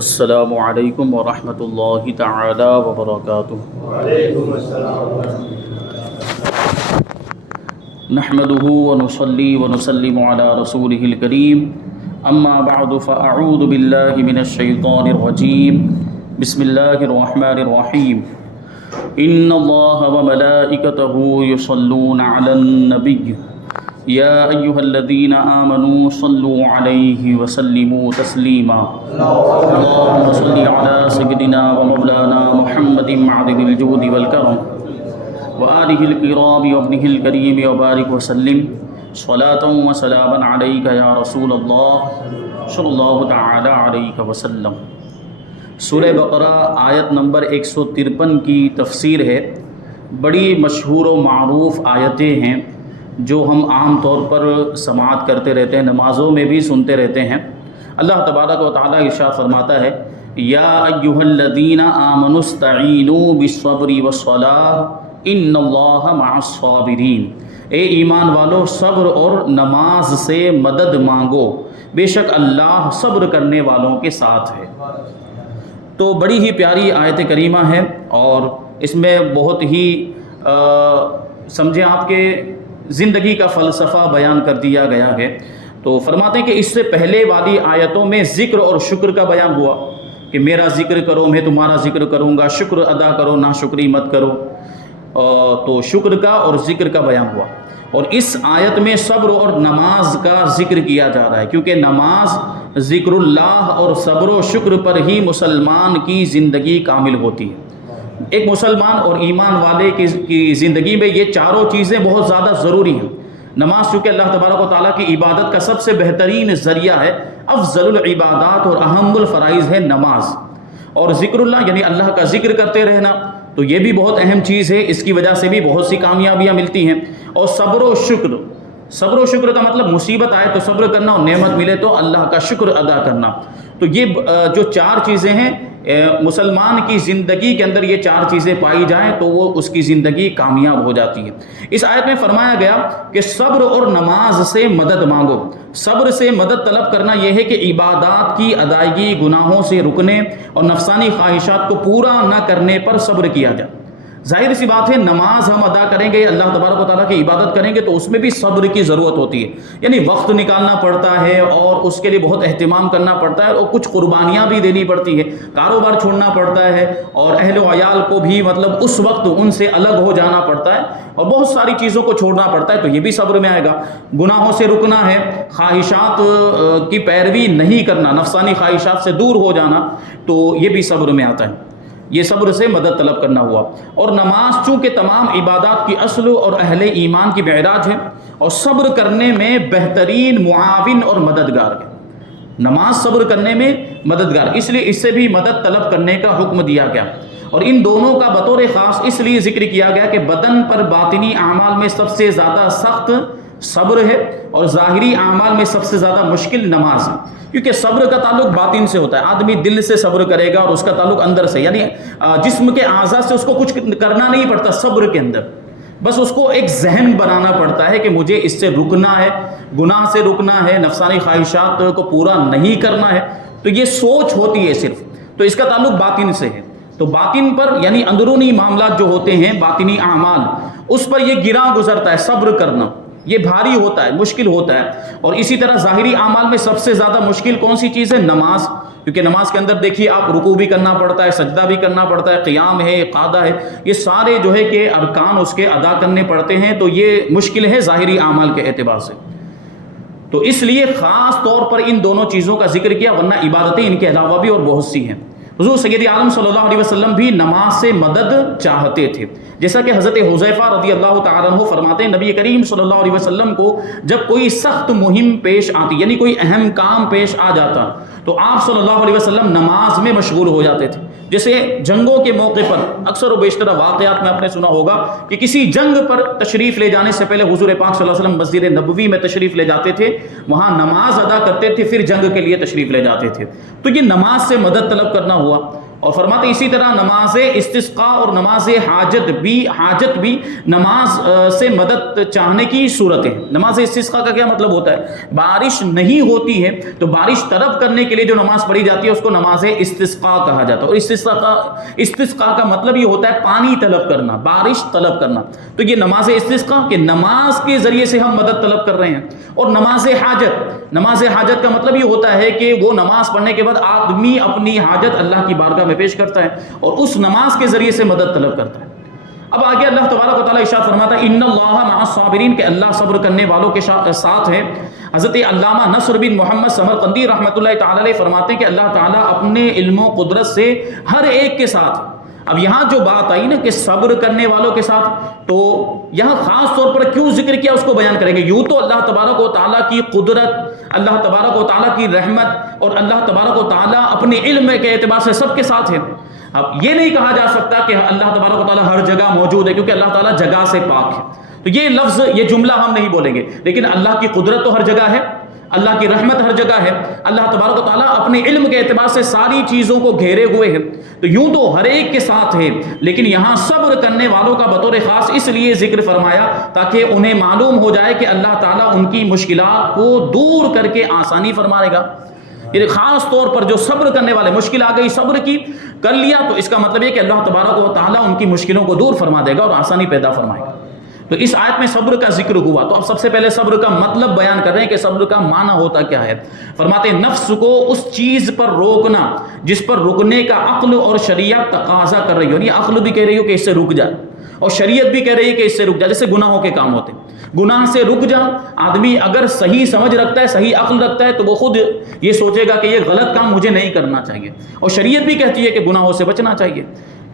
السلام علیکم ورحمۃ اللہ تعالی وبرکاتہ۔ وعلیکم السلام نحمده ونصلي ونسلم على رسوله الكريم اما بعد فاعوذ بالله من الشیطان الرجیم بسم اللہ الرحمن الرحیم ان اللہ وملائکته یصلون علی النبی یا ایہا الذین آمنوا صلوا علیہ وسلموا تسلیما اللہم صل علی سیدنا ومولانا محمد معدن الجود والکرم وآلہ الکرام وابنہ الکریم وبارک وسلم صلاۃ وسلاما علیک یا رسول اللہ صلی اللہ تعالی علیہ وسلم۔ سورہ بقرہ آیت نمبر 153 کی تفسیر ہے۔ بڑی مشہور و معروف آیتیں ہیں جو ہم عام طور پر سماعت کرتے رہتے ہیں، نمازوں میں بھی سنتے رہتے ہیں۔ اللہ تبارک و تعالیٰ ارشاد فرماتا ہے یا ایھا الذین آمنوا استعینوا بالصبر والصلاۃ ان اللہ مع الصابرین، اے ایمان والو صبر اور نماز سے مدد مانگو، بے شک اللہ صبر کرنے والوں کے ساتھ ہے۔ تو بڑی ہی پیاری آیت کریمہ ہے اور اس میں بہت ہی سمجھیں آپ کے زندگی کا فلسفہ بیان کر دیا گیا ہے۔ تو فرماتے ہیں کہ اس سے پہلے والی آیتوں میں ذکر اور شکر کا بیان ہوا کہ میرا ذکر کرو میں تمہارا ذکر کروں گا، شکر ادا کرو ناشکری مت کرو، تو شکر کا اور ذکر کا بیان ہوا۔ اور اس آیت میں صبر اور نماز کا ذکر کیا جا رہا ہے، کیونکہ نماز ذکر اللہ اور صبر و شکر پر ہی مسلمان کی زندگی کامل ہوتی ہے۔ ایک مسلمان اور ایمان والے کی زندگی میں یہ چاروں چیزیں بہت زیادہ ضروری ہیں۔ نماز چونکہ اللہ تبارک و تعالیٰ کی عبادت کا سب سے بہترین ذریعہ ہے، افضل العبادات اور اہم الفرائض ہے نماز، اور ذکر اللہ یعنی اللہ کا ذکر کرتے رہنا تو یہ بھی بہت اہم چیز ہے، اس کی وجہ سے بھی بہت سی کامیابیاں ملتی ہیں۔ اور صبر و شکر کا مطلب مصیبت آئے تو صبر کرنا اور نعمت ملے تو اللہ کا شکر ادا کرنا۔ تو یہ جو چار چیزیں ہیں مسلمان کی زندگی کے اندر، یہ چار چیزیں پائی جائیں تو وہ اس کی زندگی کامیاب ہو جاتی ہے۔ اس آیت میں فرمایا گیا کہ صبر اور نماز سے مدد مانگو۔ صبر سے مدد طلب کرنا یہ ہے کہ عبادات کی ادائیگی، گناہوں سے رکنے اور نفسانی خواہشات کو پورا نہ کرنے پر صبر کیا جائے۔ ظاہر سی بات ہے نماز ہم ادا کریں گے، اللہ تبارک و تعالیٰ کی عبادت کریں گے تو اس میں بھی صبر کی ضرورت ہوتی ہے، یعنی وقت نکالنا پڑتا ہے اور اس کے لیے بہت اہتمام کرنا پڑتا ہے اور کچھ قربانیاں بھی دینی پڑتی ہے، کاروبار چھوڑنا پڑتا ہے اور اہل و عیال کو بھی مطلب اس وقت ان سے الگ ہو جانا پڑتا ہے اور بہت ساری چیزوں کو چھوڑنا پڑتا ہے، تو یہ بھی صبر میں آئے گا۔ گناہوں سے رکنا ہے، خواہشات کی پیروی نہیں کرنا، نفسانی خواہشات سے دور ہو جانا، تو یہ بھی صبر میں آتا ہے۔ یہ صبر سے مدد طلب کرنا ہوا۔ اور نماز چونکہ تمام عبادات کی اصل اور اہل ایمان کی معراج ہے اور صبر کرنے میں بہترین معاون اور مددگار ہے۔ نماز صبر کرنے میں مددگار، اس لیے اس سے بھی مدد طلب کرنے کا حکم دیا گیا۔ اور ان دونوں کا بطور خاص اس لیے ذکر کیا گیا کہ بدن پر باطنی اعمال میں سب سے زیادہ سخت صبر ہے اور ظاہری اعمال میں سب سے زیادہ مشکل نماز ہے، کیونکہ صبر کا تعلق باطن سے ہوتا ہے، آدمی دل سے صبر کرے گا اور اس کا تعلق اندر سے، یعنی جسم کے اعضاء سے اس کو کچھ کرنا نہیں پڑتا صبر کے اندر، بس اس کو ایک ذہن بنانا پڑتا ہے کہ مجھے اس سے رکنا ہے، گناہ سے رکنا ہے، نفسانی خواہشات کو پورا نہیں کرنا ہے، تو یہ سوچ ہوتی ہے صرف، تو اس کا تعلق باطن سے ہے۔ تو باطن پر یعنی اندرونی معاملات جو ہوتے ہیں باطنی اعمال، اس پر یہ گراں گزرتا ہے صبر کرنا، یہ بھاری ہوتا ہے، مشکل ہوتا ہے۔ اور اسی طرح ظاہری اعمال میں سب سے زیادہ مشکل کون سی چیز ہے؟ نماز، کیونکہ نماز کے اندر دیکھیے آپ رکوع بھی کرنا پڑتا ہے، سجدہ بھی کرنا پڑتا ہے، قیام ہے، اقامہ ہے، یہ سارے جو ہے کہ ارکان اس کے ادا کرنے پڑتے ہیں، تو یہ مشکل ہے ظاہری اعمال کے اعتبار سے۔ تو اس لیے خاص طور پر ان دونوں چیزوں کا ذکر کیا، ورنہ عبادتیں ان کے علاوہ بھی اور بہت سی ہیں۔ حضور سید عالم صلی اللہ علیہ وسلم بھی نماز سے مدد چاہتے تھے، جیسا کہ حضرت حذیفہ رضی اللہ تعالیٰ عنہ فرماتے ہیں نبی کریم صلی اللہ علیہ وسلم کو جب کوئی سخت مہم پیش آتی یعنی کوئی اہم کام پیش آ جاتا تو آپ صلی اللہ علیہ وسلم نماز میں مشغول ہو جاتے تھے۔ جیسے جنگوں کے موقع پر اکثر و بیشتر واقعات میں آپ نے سنا ہوگا کہ کسی جنگ پر تشریف لے جانے سے پہلے حضور پاک صلی اللہ علیہ وسلم مسجد نبوی میں تشریف لے جاتے تھے، وہاں نماز ادا کرتے تھے، پھر جنگ کے لیے تشریف لے جاتے تھے۔ تو یہ نماز سے مدد طلب کرنا ہوا۔ اور فرماتے اسی طرح نماز استسقاء اور نماز حاجت بھی نماز سے مدد چاہنے کی صورت ہے۔ نماز استسقاء کا کیا مطلب ہوتا ہے؟ بارش نہیں ہوتی ہے تو بارش طلب کرنے کے لیے جو نماز پڑھی جاتی ہے اس کو نماز استسقاء کہا جاتا ہے، اور استسقاء کا مطلب یہ ہوتا ہے پانی طلب کرنا، بارش طلب کرنا۔ تو یہ نماز استسقاء کہ نماز کے ذریعے سے ہم مدد طلب کر رہے ہیں۔ اور نماز حاجت کا مطلب یہ ہوتا ہے کہ وہ نماز پڑھنے کے بعد آدمی اپنی حاجت اللہ کی بارگاہ میں پیش کرتا ہے اور اس نماز کے ذریعے سے مدد طلب کرتا ہے۔ اب آگے اللہ تبارک و تعالیٰ ارشاد فرماتا ہے ان اللہ مع الصابرین، کہ اللہ صبر کرنے والوں کے ساتھ ہے۔ حضرت علامہ نصر بن محمد سمرقندی رحمۃ اللہ تعالیٰ علیہ فرماتے ہیں کہ اللہ تعالیٰ اپنے علم و قدرت سے ہر ایک کے ساتھ ہے۔ اب یہاں جو بات آئی نا کہ صبر کرنے والوں کے ساتھ، تو یہاں خاص طور پر کیوں ذکر کیا اس کو بیان کریں گے۔ یوں تو اللہ تبارک و تعالیٰ کی قدرت، اللہ تبارک و تعالیٰ کی رحمت اور اللہ تبارک و تعالیٰ اپنے علم کے اعتبار سے سب کے ساتھ ہے۔ اب یہ نہیں کہا جا سکتا کہ اللہ تبارک و تعالیٰ ہر جگہ موجود ہے، کیونکہ اللہ تعالیٰ جگہ سے پاک ہے، تو یہ لفظ، یہ جملہ ہم نہیں بولیں گے۔ لیکن اللہ کی قدرت تو ہر جگہ ہے، اللہ کی رحمت ہر جگہ ہے، اللہ تبارک و تعالیٰ اپنے علم کے اعتبار سے ساری چیزوں کو گھیرے ہوئے ہیں، تو یوں تو ہر ایک کے ساتھ ہے، لیکن یہاں صبر کرنے والوں کا بطور خاص اس لیے ذکر فرمایا تاکہ انہیں معلوم ہو جائے کہ اللہ تعالیٰ ان کی مشکلات کو دور کر کے آسانی فرمائے گا۔ یہ خاص طور پر جو صبر کرنے والے، مشکل آ گئی صبر کی کر لیا، تو اس کا مطلب یہ کہ اللہ تبارک و تعالیٰ ان کی مشکلوں کو دور فرما دے گا اور آسانی پیدا فرمائے گا۔ تو اس آیت میں صبر کا ذکر ہوا، تو اب سب سے پہلے صبر کا مطلب بیان کر رہے ہیں کہ صبر کا معنی ہوتا کیا ہے۔ فرماتے ہیں نفس کو اس چیز پر روکنا جس پر رکنے کا عقل اور شریعت تقاضا کر رہی ہو، یعنی عقل بھی کہہ رہی ہو کہ اس سے رک جا، اور شریعت بھی کہہ رہی ہے کہ اس سے رک جا، جیسے گناہوں کے کام ہوتے ہیں، گناہ سے رک جا۔ آدمی اگر صحیح سمجھ رکھتا ہے، صحیح عقل رکھتا ہے، تو وہ خود یہ سوچے گا کہ یہ غلط کام مجھے نہیں کرنا چاہیے، اور شریعت بھی کہتی ہے کہ گناہوں سے بچنا چاہیے۔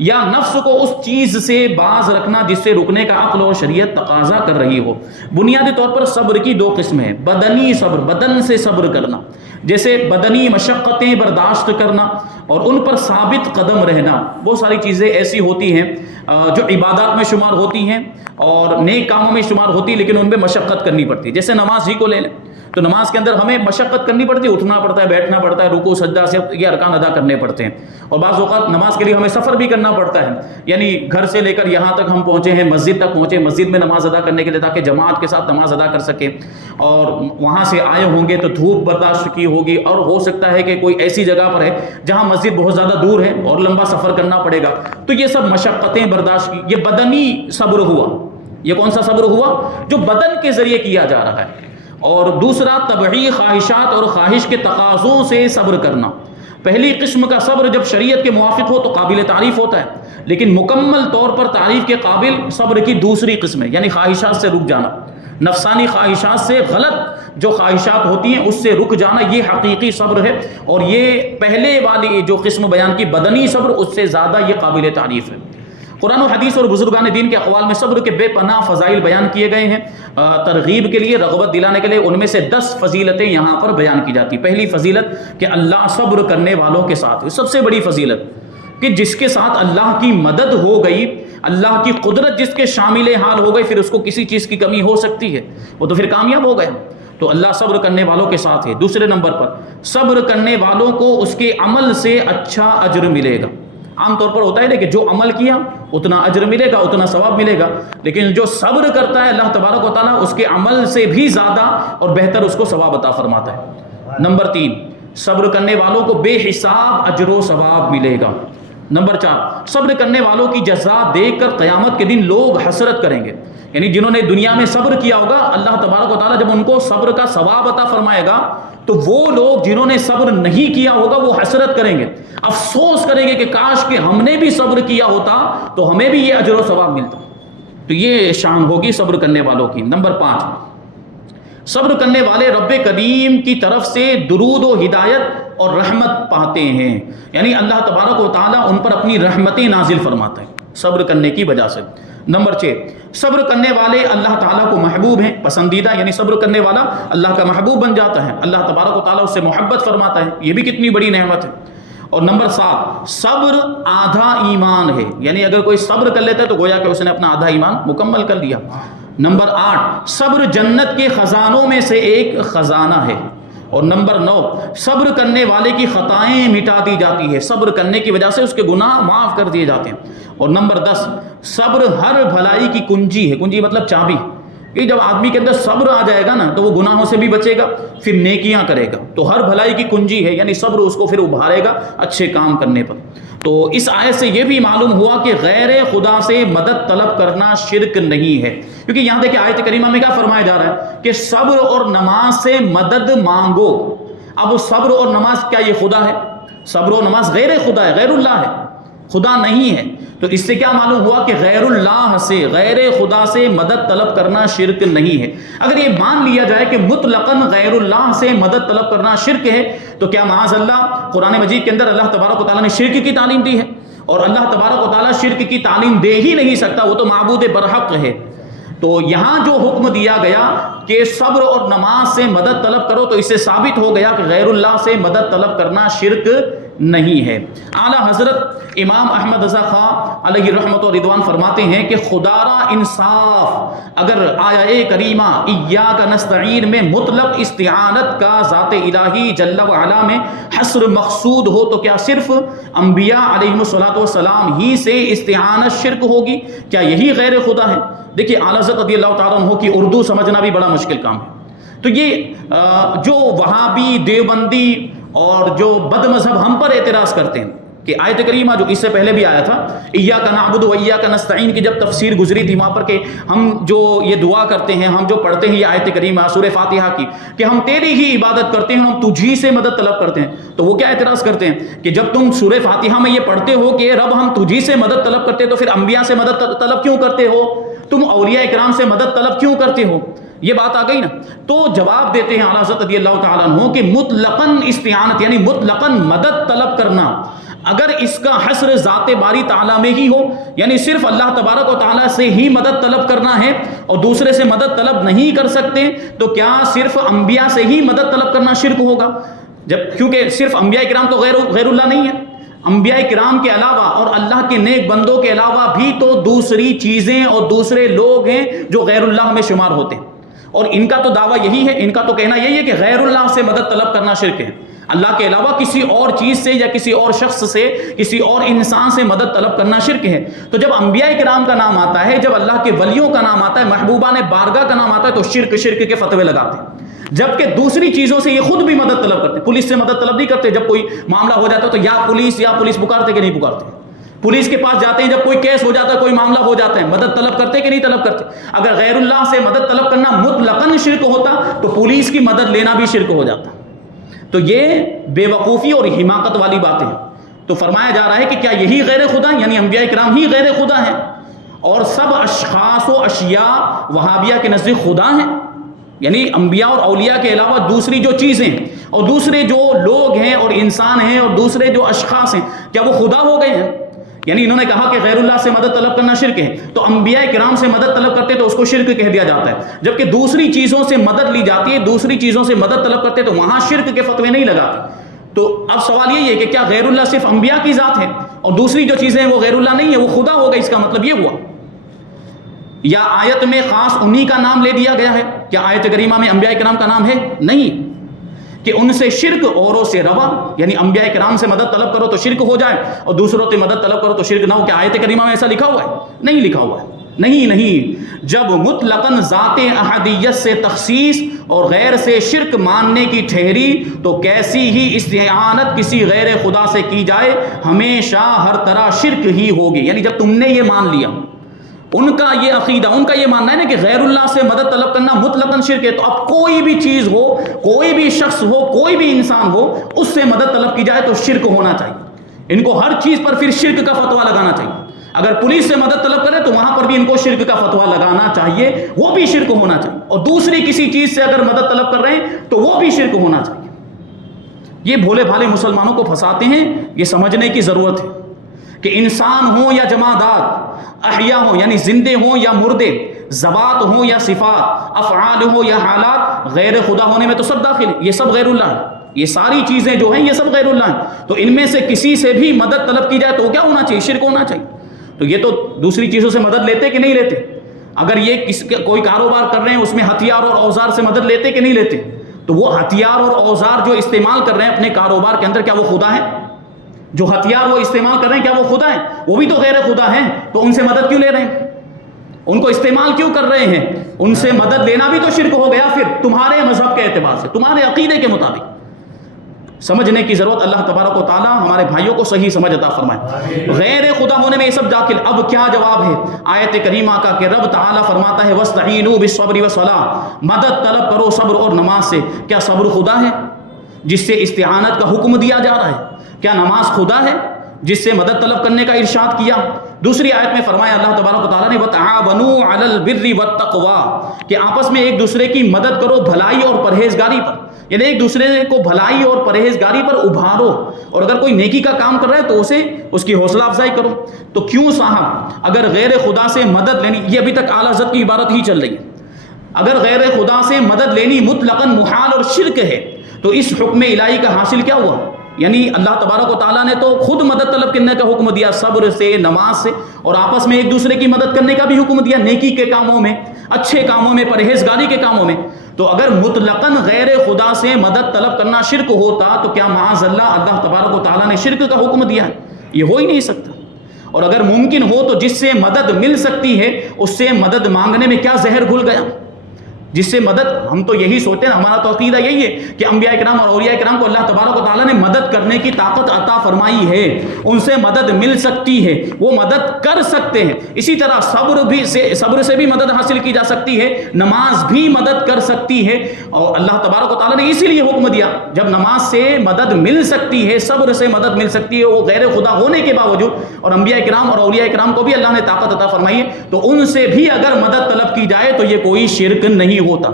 یا نفس کو اس چیز سے باز رکھنا جس سے رکنے کا عقل اور شریعت تقاضا کر رہی ہو۔ بنیادی طور پر صبر کی دو قسمیں ہیں، بدنی صبر، بدن سے صبر کرنا، جیسے بدنی مشقتیں برداشت کرنا اور ان پر ثابت قدم رہنا۔ بہت ساری چیزیں ایسی ہوتی ہیں جو عبادات میں شمار ہوتی ہیں اور نیک کاموں میں شمار ہوتی ہیں، لیکن ان میں مشقت کرنی پڑتی ہے۔ جیسے نماز ہی کو لے لیں تو نماز کے اندر ہمیں مشقت کرنی پڑتی ہے، اٹھنا پڑتا ہے، بیٹھنا پڑتا ہے، رکوع سجدہ سے یہ ارکان ادا کرنے پڑتے ہیں، اور بعض اوقات نماز کے لیے ہمیں سفر بھی کرنا پڑتا ہے، یعنی گھر سے لے کر یہاں تک ہم پہنچے ہیں، مسجد تک پہنچے، مسجد میں نماز ادا کرنے کے لیے تاکہ جماعت کے ساتھ نماز ادا کر سکیں، اور وہاں سے آئے ہوں گے تو دھوپ برداشت کی ہوگی، اور ہو سکتا ہے کہ کوئی ایسی جگہ پر ہے جہاں مسجد بہت زیادہ دور ہے اور لمبا سفر کرنا پڑے گا، تو یہ سب مشقتیں برداشت کی، یہ بدنی صبر ہوا۔ یہ کون سا صبر ہوا؟ جو بدن کے ذریعے کیا جا رہا ہے۔ اور دوسرا طبعی خواہشات اور خواہش کے تقاضوں سے صبر کرنا۔ پہلی قسم کا صبر جب شریعت کے موافق ہو تو قابل تعریف ہوتا ہے، لیکن مکمل طور پر تعریف کے قابل صبر کی دوسری قسم ہے، یعنی خواہشات سے رک جانا، نفسانی خواہشات سے، غلط جو خواہشات ہوتی ہیں اس سے رک جانا، یہ حقیقی صبر ہے، اور یہ پہلے والی جو قسم بیان کی بدنی صبر، اس سے زیادہ یہ قابل تعریف ہے۔ قرآن و حدیث اور بزرگان دین کے اقوال میں صبر کے بے پناہ فضائل بیان کیے گئے ہیں، ترغیب کے لیے، رغبت دلانے کے لیے۔ ان میں سے 10 فضیلتیں یہاں پر بیان کی جاتی۔ پہلی فضیلت کہ اللہ صبر کرنے والوں کے ساتھ ہے، سب سے بڑی فضیلت کہ جس کے ساتھ اللہ کی مدد ہو گئی، اللہ کی قدرت جس کے شامل حال ہو گئی، پھر اس کو کسی چیز کی کمی ہو سکتی ہے، وہ تو پھر کامیاب ہو گیا۔ تو اللہ صبر کرنے والوں کے ساتھ ہے۔ دوسرے نمبر پر صبر کرنے والوں کو اس کے عمل سے اچھا اجر ملے گا۔ عام طور پر ہوتا ہے کہ جو عمل کیا اتنا اجر ملے گا، اتنا ثواب ملے گا، لیکن جو صبر کرتا ہے اللہ تبارک و تعالیٰ اس کے عمل سے بھی زیادہ اور بہتر اس کو ثواب عطا فرماتا ہے۔ نمبر 3، صبر کرنے والوں کو بے حساب اجر و ثواب ملے گا۔ نمبر 4، صبر کرنے والوں کی جزا دیکھ کر قیامت کے دن لوگ حسرت کریں گے، یعنی جنہوں نے دنیا میں صبر کیا ہوگا، اللہ تبارک و تعالیٰ جب ان کو صبر کا ثواب عطا فرمائے گا تو وہ لوگ جنہوں نے صبر نہیں کیا ہوگا وہ حسرت کریں گے، افسوس کریں گے کہ کاش کہ ہم نے بھی صبر کیا ہوتا تو ہمیں بھی یہ اجر و ثواب ملتا۔ تو یہ شان ہوگی صبر کرنے والوں کی۔ نمبر 5، صبر کرنے والے رب کریم کی طرف سے درود و ہدایت اور رحمت پاتے ہیں، یعنی اللہ تبارک و تعالیٰ ان پر اپنی رحمتیں نازل فرماتا ہے صبر کرنے کی وجہ سے۔ نمبر 6، صبر کرنے والے اللہ تعالیٰ کو محبوب ہیں، پسندیدہ، یعنی صبر کرنے والا اللہ کا محبوب بن جاتا ہے، اللہ تبارک و تعالیٰ اس سے محبت فرماتا ہے، یہ بھی کتنی بڑی نعمت ہے۔ اور نمبر 7، صبر آدھا ایمان ہے، یعنی اگر کوئی صبر کر لیتا ہے تو گویا کہ اس نے اپنا آدھا ایمان مکمل کر لیا۔ نمبر 8، صبر جنت کے خزانوں میں سے ایک خزانہ ہے، اور نمبر 9 صبر کرنے والے کی خطائیں مٹا دی جاتی ہے، صبر کرنے کی وجہ سے اس کے گناہ معاف کر دیے جاتے ہیں۔ اور نمبر 10 صبر ہر بھلائی کی کنجی ہے، کنجی مطلب چابی، کہ جب آدمی کے اندر صبر آ جائے گا نا تو وہ گناہوں سے بھی بچے گا، پھر نیکیاں کرے گا، تو ہر بھلائی کی کنجی ہے، یعنی صبر اس کو پھر ابھارے گا اچھے کام کرنے پر۔ تو اس آیت سے یہ بھی معلوم ہوا کہ غیر خدا سے مدد طلب کرنا شرک نہیں ہے، کیونکہ یہاں دیکھیں آیت کریمہ میں کیا فرمایا جا رہا ہے کہ صبر اور نماز سے مدد مانگو۔ اب صبر اور نماز کیا یہ خدا ہے؟ صبر و نماز غیر خدا ہے، غیر اللہ ہے، خدا نہیں ہے۔ تو اس سے کیا معلوم ہوا کہ غیر اللہ سے، غیر خدا سے مدد طلب کرنا شرک نہیں ہے۔ اگر یہ مان لیا جائے کہ مطلقاً غیر اللہ سے مدد طلب کرنا شرک ہے تو کیا معاذ اللہ قرآن مجید کے اندر اللہ تبارک و تعالیٰ نے شرک کی تعلیم دی ہے؟ اور اللہ تبارک و تعالیٰ شرک کی تعلیم دے ہی نہیں سکتا، وہ تو معبود برحق ہے۔ تو یہاں جو حکم دیا گیا کہ صبر اور نماز سے مدد طلب کرو، تو اس سے ثابت ہو گیا کہ غیر اللہ سے مدد طلب کرنا شرک نہیں ہے۔ اعلیٰ حضرت امام احمد رضا خاں علیہ رحمت و رضوان فرماتے ہیں کہ خدا را انصاف، اگر آیہ کریمہ ایاک نستعین میں مطلق استعانت کا ذات الہی جل وعلا میں حصر مقصود ہو تو کیا صرف انبیاء علیہم السلام ہی سے استعانت شرک ہوگی؟ کیا یہی غیر خدا ہے؟ دیکھیے اعلیٰ حضرت رضی اللہ تعالیٰ عنہ کی اردو سمجھنا بھی بڑا مشکل کام ہے۔ تو یہ جو وہابی، دیوبندی اور جو بد مذہب ہم پر اعتراض کرتے ہیں کہ آیت کریمہ جو اس سے پہلے بھی آیا تھا ایاک نعبد و ایاک نستعین کی جب تفسیر گزری تھی وہاں پر کہ ہم جو یہ دعا کرتے ہیں، ہم جو پڑھتے ہیں یہ آیت کریمہ سورہ فاتحہ کی کہ ہم تیری ہی عبادت کرتے ہیں، ہم تجھی سے مدد طلب کرتے ہیں، تو وہ کیا اعتراض کرتے ہیں کہ جب تم سورہ فاتحہ میں یہ پڑھتے ہو کہ رب ہم تجھی سے مدد طلب کرتے تو پھر انبیاء سے مدد طلب کیوں کرتے ہو؟ تم اولیاء اکرام سے مدد طلب کیوں کرتے ہو؟ یہ بات آ گئی نا۔ تو جواب دیتے ہیں اعلیٰ حضرت رضی اللہ تعالیٰ عنہ کہ مطلقاً استعانت یعنی مطلقاً مدد طلب کرنا، اگر اس کا حصر ذات باری تعالیٰ میں ہی ہو، یعنی صرف اللہ تبارک و تعالیٰ سے ہی مدد طلب کرنا ہے اور دوسرے سے مدد طلب نہیں کر سکتے، تو کیا صرف انبیاء سے ہی مدد طلب کرنا شرک ہوگا؟ کیونکہ صرف انبیاء کرام تو غیر اللہ نہیں ہے، انبیاء کرام کے علاوہ اور اللہ کے نیک بندوں کے علاوہ بھی تو دوسری چیزیں اور دوسرے لوگ ہیں جو غیر اللہ میں شمار ہوتے ہیں، اور ان کا تو دعویٰ یہی ہے، ان کا تو کہنا یہی ہے کہ غیر اللہ سے مدد طلب کرنا شرک ہے، اللہ کے علاوہ کسی اور چیز سے یا کسی اور شخص سے، کسی اور انسان سے مدد طلب کرنا شرک ہے۔ تو جب انبیاء کرام کا نام آتا ہے، جب اللہ کے ولیوں کا نام آتا ہے، محبوبان بارگاہ کا نام آتا ہے، تو شرک کے فتوے لگاتے ہیں، جبکہ دوسری چیزوں سے یہ خود بھی مدد طلب کرتے ہیں۔ پولیس سے مدد طلب نہیں کرتے، جب کوئی معاملہ ہو جاتا ہے تو یا پولیس پکارتے کہ نہیں پکارتے؟ پولیس کے پاس جاتے ہیں جب کوئی کیس ہو جاتا ہے، کوئی معاملہ ہو جاتا ہے، مدد طلب کرتے کہ نہیں طلب کرتے؟ اگر غیر اللہ سے مدد طلب کرنا مطلقاً شرک ہوتا تو پولیس کی مدد لینا بھی شرک ہو جاتا۔ تو یہ بے وقوفی اور حماقت والی باتیں ہیں۔ تو فرمایا جا رہا ہے کہ کیا یہی غیر خدا، یعنی انبیاء کرام ہی غیر خدا ہیں اور سب اشخاص و اشیاء وہابیہ کے نزدیک خدا ہیں؟ یعنی انبیاء اور اولیاء کے علاوہ دوسری جو چیزیں اور دوسرے جو لوگ ہیں اور انسان ہیں اور دوسرے جو اشخاص ہیں، کیا وہ خدا ہو گئے ہیں؟ یعنی انہوں نے کہا کہ غیر اللہ سے مدد طلب کرنا شرک ہے، تو انبیاء کرام سے مدد طلب کرتے تو اس کو شرک کہہ دیا جاتا ہے، جبکہ دوسری چیزوں سے مدد لی جاتی ہے، دوسری چیزوں سے مدد طلب کرتے تو وہاں شرک کے فتوے نہیں لگاتے۔ تو اب سوال یہی ہے کہ کیا غیر اللہ صرف انبیاء کی ذات ہے اور دوسری جو چیزیں ہیں وہ غیر اللہ نہیں ہے، وہ خدا ہو گئی؟ اس کا مطلب یہ ہوا یا آیت میں خاص انہی کا نام لے دیا گیا ہے؟ کیا آیت کریمہ میں انبیاء کرام کا نام ہے؟ نہیں، کہ ان سے شرک اوروں سے روا، یعنی انبیاء کرام سے مدد طلب کرو تو شرک ہو جائے اور دوسروں سے مدد طلب کرو تو شرک نہ ہو۔ کیا آیت کریمہ میں ایسا لکھا ہوا ہے؟ نہیں لکھا ہوا ہے، نہیں۔ جب مطلقاً ذات احدیت سے تخصیص اور غیر سے شرک ماننے کی ٹھہری تو کیسی ہی استعانت کسی غیر خدا سے کی جائے ہمیشہ ہر طرح شرک ہی ہوگی۔ یعنی جب تم نے یہ مان لیا، ان کا یہ عقیدہ، ان کا یہ ماننا ہے نا کہ غیر اللہ سے مدد طلب کرنا مطلقاً شرک ہے، تو اب کوئی بھی چیز ہو، کوئی بھی شخص ہو، کوئی بھی انسان ہو، اس سے مدد طلب کی جائے تو شرک ہونا چاہیے۔ ان کو ہر چیز پر پھر شرک کا فتویٰ لگانا چاہیے۔ اگر پولیس سے مدد طلب کرے تو وہاں پر بھی ان کو شرک کا فتویٰ لگانا چاہیے، وہ بھی شرک ہونا چاہیے، اور دوسری کسی چیز سے اگر مدد طلب کر رہے ہیں تو وہ بھی شرک ہونا چاہیے۔ یہ بھولے بھالے مسلمانوں کو پھنساتے ہیں، یہ سمجھنے کی ضرورت ہے کہ انسان ہوں یا جمادات، احیاء ہوں یعنی زندے ہوں یا مردے، ذوات ہوں یا صفات، افعال ہوں یا حالات، غیر خدا ہونے میں تو سب داخل ہیں، یہ سب غیر اللہ ہیں، یہ ساری چیزیں جو ہیں یہ سب غیر اللہ ہیں۔ تو ان میں سے کسی سے بھی مدد طلب کی جائے تو کیا ہونا چاہیے؟ شرک ہونا چاہیے۔ تو یہ تو دوسری چیزوں سے مدد لیتے کہ نہیں لیتے؟ اگر یہ کوئی کاروبار کر رہے ہیں اس میں ہتھیار اور اوزار سے مدد لیتے کہ نہیں لیتے؟ تو وہ ہتھیار اور اوزار جو استعمال کر رہے ہیں اپنے کاروبار کے اندر، کیا وہ خدا ہے؟ جو ہتھیار وہ استعمال کر رہے ہیں کیا وہ خدا ہیں؟ وہ بھی تو غیر خدا ہیں، تو ان سے مدد کیوں لے رہے ہیں؟ ان کو استعمال کیوں کر رہے ہیں؟ ان سے مدد لینا بھی تو شرک ہو گیا پھر تمہارے مذہب کے اعتبار سے، تمہارے عقیدے کے مطابق۔ سمجھنے کی ضرورت، اللہ تبارک و تعالی ہمارے بھائیوں کو صحیح سمجھ عطا فرمائے۔ غیر خدا ہونے میں یہ سب داخل۔ اب کیا جواب ہے آیت کریمہ کا کہ رب تعالی فرماتا ہے وَاسْتَعِینُوا بِالصَّبْرِ وَالصَّلَاةِ، مدد طلب کرو صبر اور نماز سے۔ کیا صبر خدا ہے جس سے استعانت کا حکم دیا جا رہا ہے؟ کیا نماز خدا ہے جس سے مدد طلب کرنے کا ارشاد کیا؟ دوسری آیت میں فرمایا اللہ تبارک و تعالیٰ نے وَتَعَاوَنُوا عَلَى الْبِرِّ وَالتَّقْوَىٰ، کہ آپس میں ایک دوسرے کی مدد کرو بھلائی اور پرہیزگاری پر، یعنی ایک دوسرے کو بھلائی اور پرہیزگاری پر ابھارو، اور اگر کوئی نیکی کا کام کر رہا ہے تو اس کی حوصلہ افزائی کرو۔ تو کیوں صاحب اگر غیر خدا سے مدد لینی، یہ ابھی تک اعلیٰ حضرت کی عبارت ہی چل رہی ہے، اگر غیر خدا سے مدد لینی مطلقاً محال اور شرک ہے تو اس حکم الہی کا حاصل کیا ہوا؟ یعنی اللہ تبارک و تعالیٰ نے تو خود مدد طلب کرنے کا حکم دیا صبر سے، نماز سے، اور آپس میں ایک دوسرے کی مدد کرنے کا بھی حکم دیا نیکی کے کاموں میں، اچھے کاموں میں، پرہیزگاری کے کاموں میں۔ تو اگر مطلقاً غیر خدا سے مدد طلب کرنا شرک ہوتا تو کیا معاذ اللہ تبارک و تعالیٰ نے شرک کا حکم دیا ہے؟ یہ ہو ہی نہیں سکتا۔ اور اگر ممکن ہو تو جس سے مدد مل سکتی ہے اس سے مدد مانگنے میں کیا زہر گھل گیا؟ جس سے مدد، ہم تو یہی سوچتے ہیں، ہمارا تو عقیدہ یہی ہے کہ انبیاء کرام اور اولیاء کرام کو اللہ تبارک و تعالیٰ نے مدد کرنے کی طاقت عطا فرمائی ہے، ان سے مدد مل سکتی ہے، وہ مدد کر سکتے ہیں۔ اسی طرح صبر سے بھی مدد حاصل کی جا سکتی ہے، نماز بھی مدد کر سکتی ہے، اور اللہ تبارک و تعالیٰ نے اسی لیے حکم دیا جب نماز سے مدد مل سکتی ہے، صبر سے مدد مل سکتی ہے، وہ غیر خدا ہونے کے باوجود، اور انبیاء کرام اور اولیاء کرام کو بھی اللہ نے طاقت عطا فرمائی ہے، تو ان سے بھی اگر مدد طلب کی جائے تو یہ کوئی شرک نہیں ہوتا۔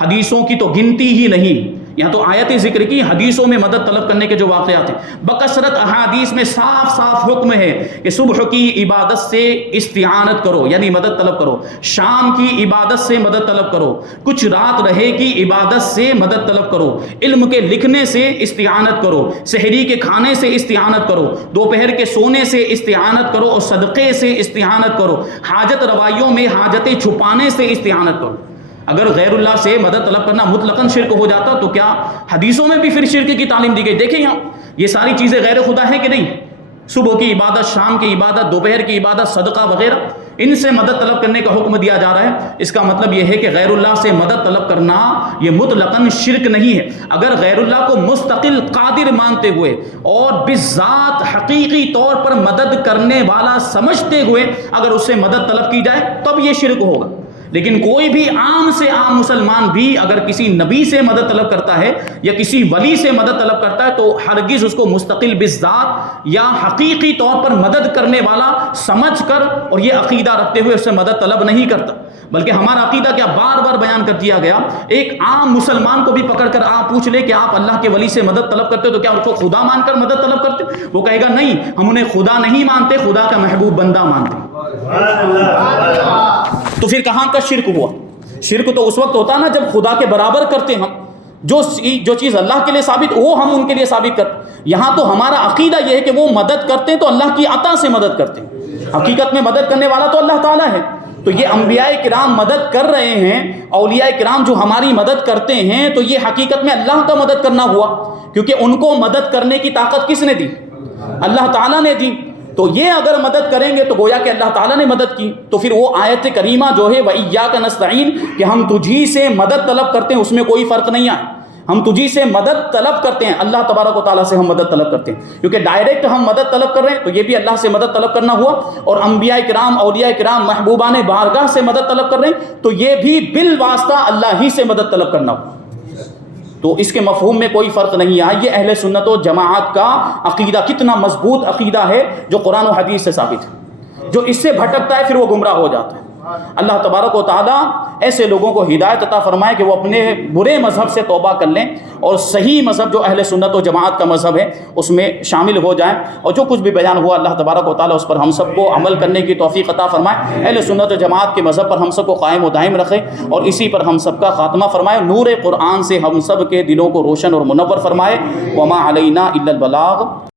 حدیثوں کی تو گنتی ہی نہیں، یہاں تو آیت ذکر کی، حدیثوں میں مدد طلب کرنے کے جو واقعات ہیں بکثرت احادیث میں صاف صاف حکم ہے کہ صبح کی عبادت سے استعانت کرو، یعنی مدد طلب کرو، شام کی عبادت سے مدد طلب کرو، کچھ رات رہے کی عبادت سے مدد طلب کرو، علم کے لکھنے سے استعانت کرو، سحری کے کھانے سے استعانت کرو، دوپہر کے سونے سے استعانت کرو، اور صدقے سے استعانت کرو، حاجت روائیوں میں حاجتیں چھپانے سے استعانت کرو۔ اگر غیر اللہ سے مدد طلب کرنا مطلقاً شرک ہو جاتا تو کیا حدیثوں میں بھی پھر شرک کی تعلیم دی گئی؟ دیکھیں یہاں یہ ساری چیزیں غیر خدا ہیں کہ نہیں؟ صبح کی عبادت، شام کی عبادت، دوپہر کی عبادت، صدقہ وغیرہ، ان سے مدد طلب کرنے کا حکم دیا جا رہا ہے۔ اس کا مطلب یہ ہے کہ غیر اللہ سے مدد طلب کرنا یہ مطلقاً شرک نہیں ہے۔ اگر غیر اللہ کو مستقل قادر مانتے ہوئے اور بذات حقیقی طور پر مدد کرنے والا سمجھتے ہوئے اگر اس سے مدد طلب کی جائے تب یہ شرک ہوگا۔ لیکن کوئی بھی عام سے عام مسلمان بھی اگر کسی نبی سے مدد طلب کرتا ہے یا کسی ولی سے مدد طلب کرتا ہے تو ہرگز اس کو مستقل بذات یا حقیقی طور پر مدد کرنے والا سمجھ کر اور یہ عقیدہ رکھتے ہوئے اس سے مدد طلب نہیں کرتا، بلکہ ہمارا عقیدہ کیا بار بار بیان کر دیا گیا۔ ایک عام مسلمان کو بھی پکڑ کر آپ پوچھ لے کہ آپ اللہ کے ولی سے مدد طلب کرتے تو کیا اس کو خدا مان کر مدد طلب کرتے؟ وہ کہے گا نہیں، ہم انہیں خدا نہیں مانتے، خدا کا محبوب بندہ مانتے۔ تو پھر کہاں کا شرک ہوا؟ شرک تو اس وقت ہوتا نا جب خدا کے برابر کرتے ہم، جو چیز اللہ کے لیے ثابت وہ ہم ان کے لیے ثابت کرتے۔ یہاں تو ہمارا عقیدہ یہ ہے کہ وہ مدد کرتے ہیں تو اللہ کی عطا سے مدد کرتے ہیں، حقیقت میں مدد کرنے والا تو اللہ تعالیٰ ہے۔ تو یہ انبیاء کرام مدد کر رہے ہیں، اولیاء کرام جو ہماری مدد کرتے ہیں، تو یہ حقیقت میں اللہ کا مدد کرنا ہوا، کیونکہ ان کو مدد کرنے کی طاقت کس نے دی؟ اللہ تعالیٰ نے دی۔ تو یہ اگر مدد کریں گے تو گویا کہ اللہ تعالیٰ نے مدد کی۔ تو پھر وہ آیت کریمہ جو ہے وَإِيَّاكَ نَسْتَعِينُ کہ ہم تجھی سے مدد طلب کرتے ہیں، اس میں کوئی فرق نہیں آئے، ہم تجھی سے مدد طلب کرتے ہیں، اللہ تبارک و تعالیٰ سے ہم مدد طلب کرتے ہیں، کیونکہ ڈائریکٹ ہم مدد طلب کر رہے ہیں تو یہ بھی اللہ سے مدد طلب کرنا ہوا، اور انبیاء کرام، اولیاء کرام، محبوبان بارگاہ سے مدد طلب کر رہے ہیں تو یہ بھی بالواسطہ اللہ ہی سے مدد طلب کرنا ہوا۔ تو اس کے مفہوم میں کوئی فرق نہیں آیا۔ یہ اہل سنت و جماعت کا عقیدہ کتنا مضبوط عقیدہ ہے جو قرآن و حدیث سے ثابت ہے۔ جو اس سے بھٹکتا ہے پھر وہ گمراہ ہو جاتا ہے۔ اللہ تبارک و تعالیٰ ایسے لوگوں کو ہدایت عطا فرمائے کہ وہ اپنے برے مذہب سے توبہ کر لیں اور صحیح مذہب جو اہل سنت و جماعت کا مذہب ہے اس میں شامل ہو جائیں، اور جو کچھ بھی بیان ہوا اللہ تبارک و تعالیٰ اس پر ہم سب کو عمل کرنے کی توفیق عطا فرمائے، اہل سنت و جماعت کے مذہب پر ہم سب کو قائم و دائم رکھے اور اسی پر ہم سب کا خاتمہ فرمائے، نور قرآن سے ہم سب کے دلوں کو روشن اور منور فرمائے۔ وما علینا الا البلاغ۔